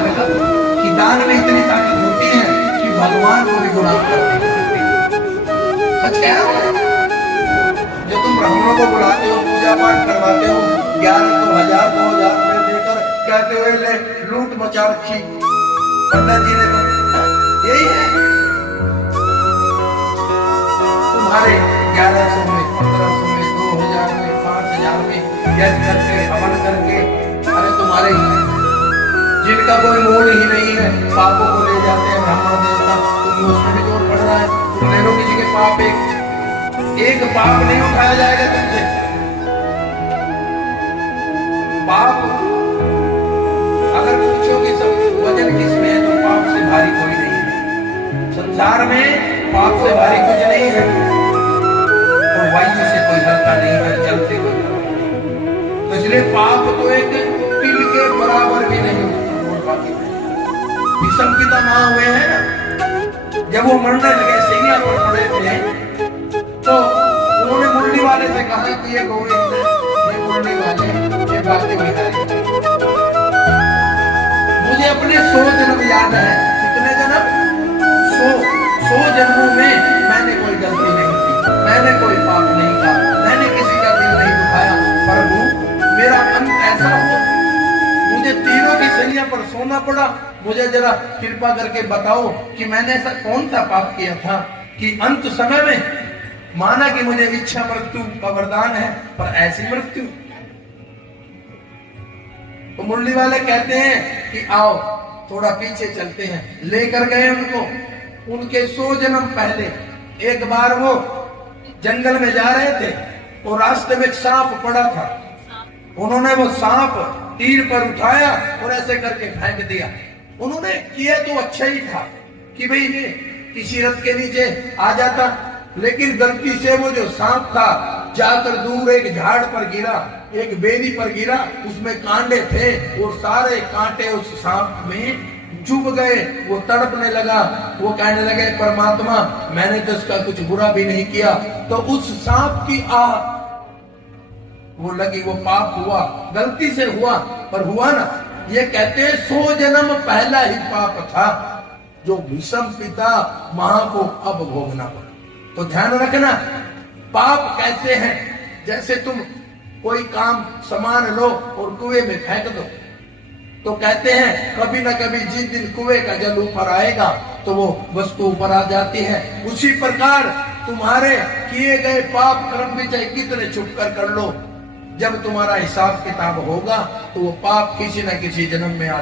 लगा कि दान में इतनी ताकत होती है कि भगवान को भी गुनाह कर देती है। सच कह रहा हूं। जो तुम ब्राह्मणों को बुलाते हो, पूजा पाठ करवाते हो, 1100, 1000, 2000 रुपए देकर कहते हुए ले लूट मचा रखी पंडित जी ने, तो यही है तुम्हारे 1100 में, 1500 में, 2000 में, 5000 में यज्ञ करके हवन करके, अरे तुम्हारे जिनका कोई मोल ही नहीं है पापों को ले जाते हैं ब्राह्मण देवता, तुम्हें उसमें भी जोर पड़ रहा है। तुम ले लो किसी के पाप, एक पाप नहीं उठाया जाएगा तुमसे। पाप अगर पूछोगे सब वजन किसमें है तो पाप से भारी कोई नहीं है संसार में, पाप से भारी कुछ नहीं है। तो वायु से कोई हल्का नहीं है, जल से कोई हल्का नहीं। तो इसलिए पाप तो एक तिल के बराबर भी नहीं होता। भीष्म पितामह हुए हैं ना, जब वो मरने लगे सैया पर पड़े थे तो उन्होंने मुरली वाले से कहा कि ये गोविंद, ये मुरली वाले, ये बातें बिहारी, मुझे अपने 100 जन्म याद है। कितने जन्म? 100 जन्मों में मैंने कोई गलती नहीं की, मैंने कोई पाप नहीं किया, मैंने किसी का दिल नहीं दुखाया। प्रभु मेरा अंत ऐसा हुआ, मुझे तीनों की सैया पर सोना पड़ा, मुझे जरा कृपा करके बताओ कि मैंने ऐसा कौन सा पाप किया था कि अंत समय में माना कि मुझे इच्छा मृत्यु का वरदान है, पर ऐसी मृत्यु। तो मुरली वाले कहते हैं कि आओ थोड़ा पीछे चलते हैं। लेकर गए उनको, उनके 100 जन्म पहले एक बार वो जंगल में जा रहे थे और रास्ते में एक सांप पड़ा था। उन्होंने वो सांप तीर पर उठाया और ऐसे करके फेंक दिया। उन्होंने किया तो अच्छा ही था कि भाई ये किसी रथ के नीचे आ जाता, लेकिन गलती से वो जो सांप था जाकर दूर एक झाड़ पर गिरा, एक बेरी पर गिरा, उसमें कांटे थे और सारे कांटे उस सांप में चुभ गए। वो तड़पने लगा, वो कहने लगे परमात्मा मैंने तो इसका कुछ बुरा भी नहीं किया। तो उस सांप की आह वो लगी, वो पाप हुआ, गलती से हुआ पर हुआ ना। ये कहते हैं 100 जन्म पहला ही पाप था जो भीष्म पिता महा को अब भोगना पड़ा। तो ध्यान रखना, पाप कैसे हैं? जैसे तुम कोई काम सामान लो और कुएं में फेंक दो, तो कहते हैं कभी ना कभी जिस दिन कुएं का जल ऊपर आएगा तो वो वस्तु ऊपर आ जाती है। उसी प्रकार तुम्हारे किए गए पाप कर्म भी चाहे कितने छुप कर लो, जब तुम्हारा हिसाब किताब होगा तो वो पाप किसी न किसी जन्म में आ